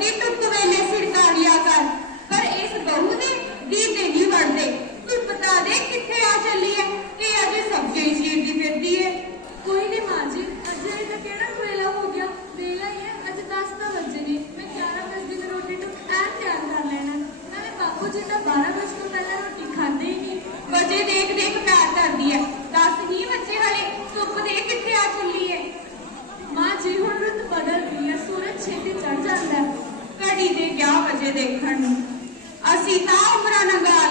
ਕਿ ਤੂੰ ਕਵੇਲੇ ਸਿਰ ਨਾ ਲਿਆ ਕਰ। ਪਰ ਇਸ ਬਹੂ ਦੇ ਦੀਦੇ ਨਹੀਂ ਵੜਦੇ ਤੂੰ ਪਤਾ ਦੇ ਕਿੱਥੇ ਆ ਚੱਲੀ ਹੈ ਕਿ ਅੱਜ ਸਬਜ਼ੀ ਚੀਰਦੀ ਫਿਰਦੀ ਹੈ ਕੋਈ ਨਹੀਂ ਮਾਂ ਜੀ ਅੱਜ ਇਹ ਤਾਂ ਕਿਹੜਾ ਵੇਲਾ ਹੋ ਗਿਆ। ਵੇਲਾ ਹੀ ਹੈ ਅੱਜ 10 ਤਾਂ ਵਜੇ ਨੇ। ਮੈਂ 11 ਵਜੇ ਦੀ ਰੋਟੀ ਤੋਂ ਐਨ ਤਿਆਰ ਕਰ ਲੈਣਾ। ਨਾਲੇ ਬਾਪੂ ਜੀ ਤਾਂ 12 ਵਜੇ ਤੋਂ ਪਹਿਲਾਂ ਰੋਟੀ ਖਾਂਦੇ ਹੀ ਨਹੀਂ। ਵਜੇ ਦੇਖ ਦੇਖ ਪਿਆਰ ਕਰਦੀ ਹੈ 10 ਹੀ ਵਜੇ ਹਲੇ ਧੁੱਪ ਦੇ ਕਿੱਥੇ ਆ ਚੱਲੀ ਹੈ ਮਾਂ ਜੀ ਹੁਣ ਰੁੱਤ ਬਦਲ ਗਈ ਹੈ ਸੂਰਜ ਛੇਤੀ ਚੜ ਜਾਂਦਾ ਹੈ ਘੜੀ ਦੇ 11 ਵਜੇ ਦੇਖਣ ਨੂੰ। ਅਸੀਂ ਤਾਂ ਉਮਰਾਂ ਨੰਗਾ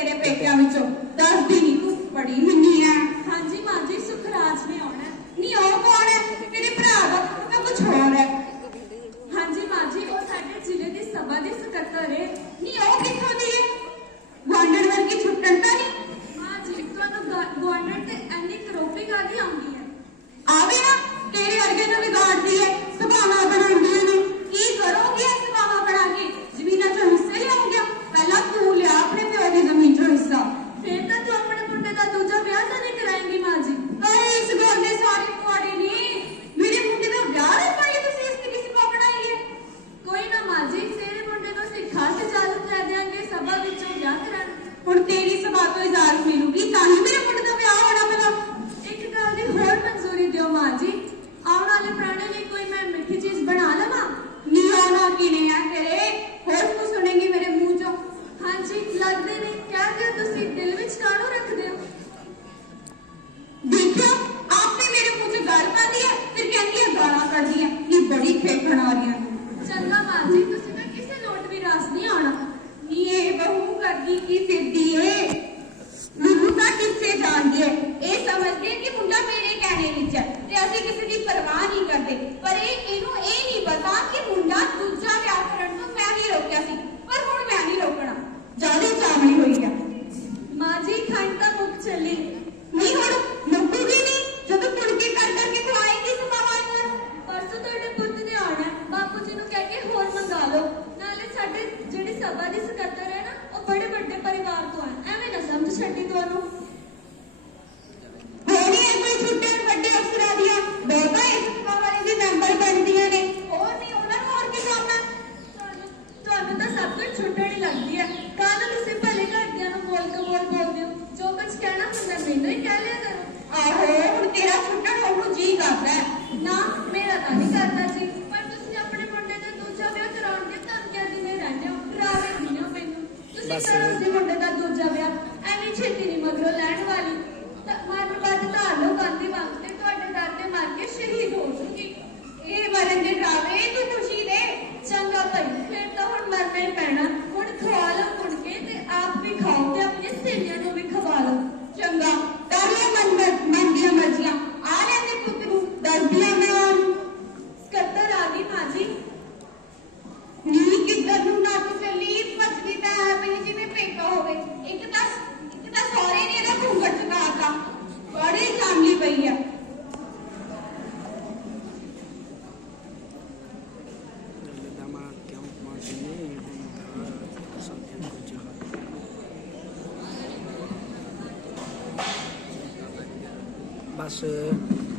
ਤੇਰੇ ਪੇਕਿਆਂ ਵਿੱਚੋਂ ਦੱਸਦੀ ਨਹੀਂ ਤੂੰ ਬੜੀ ਮੰਨੀ ਐ। ਪਰਿਵਾਰ ਤੋਂ ਆ ਐਵੇਂ ਨਾ ਸਮਝ ਛੱਡੀ ਤੁਹਾਨੂੰ So.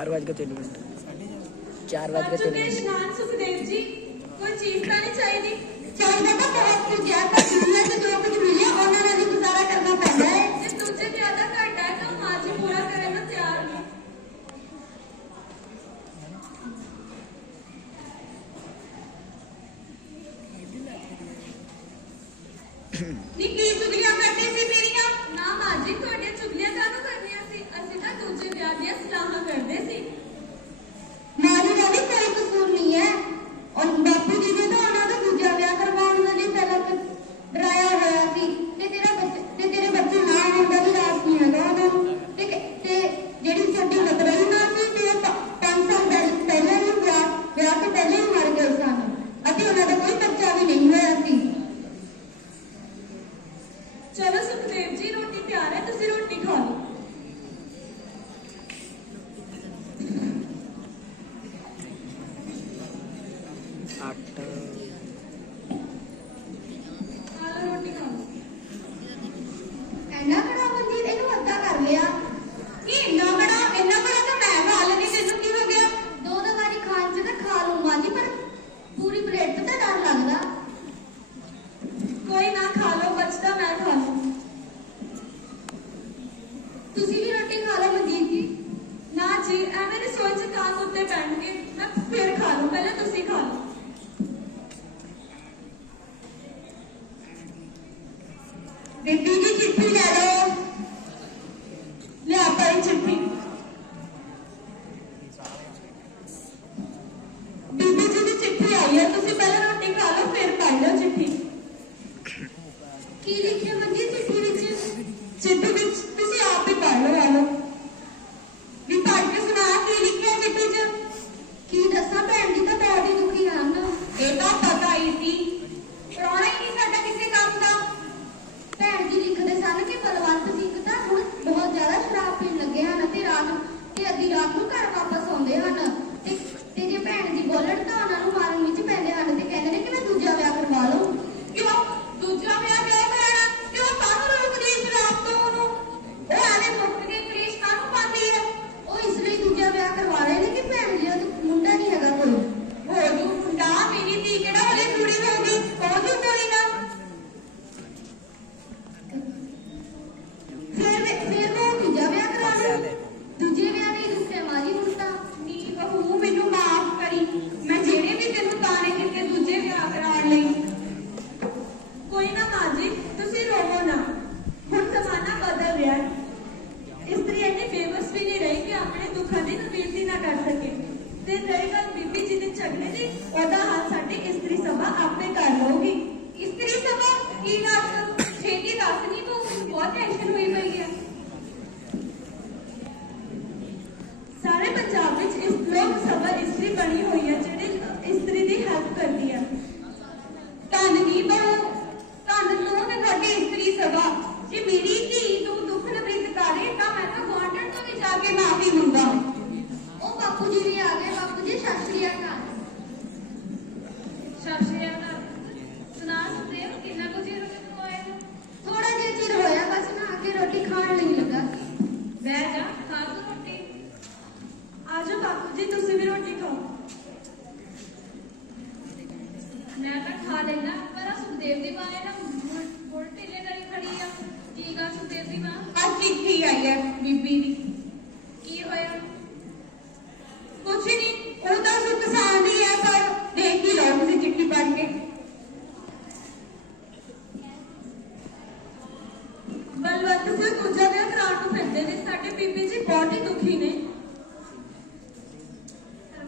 4 ਵਜੇ ਕੇ 3 ਮਿੰਟ। 4 ਵਜੇ ਕੇ 3 ਮਿੰਟ। ਸੁਖਦੇਵ ਜੀ, ਕੋਈ ਚੀਜ਼ ਤਾਂ ਨਹੀਂ ਚਾਹੀਦੀ? ਚਾਹੀਦਾ ਤਾਂ ਬਹੁਤ ਕੁਝ ਹੈ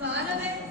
完了呗。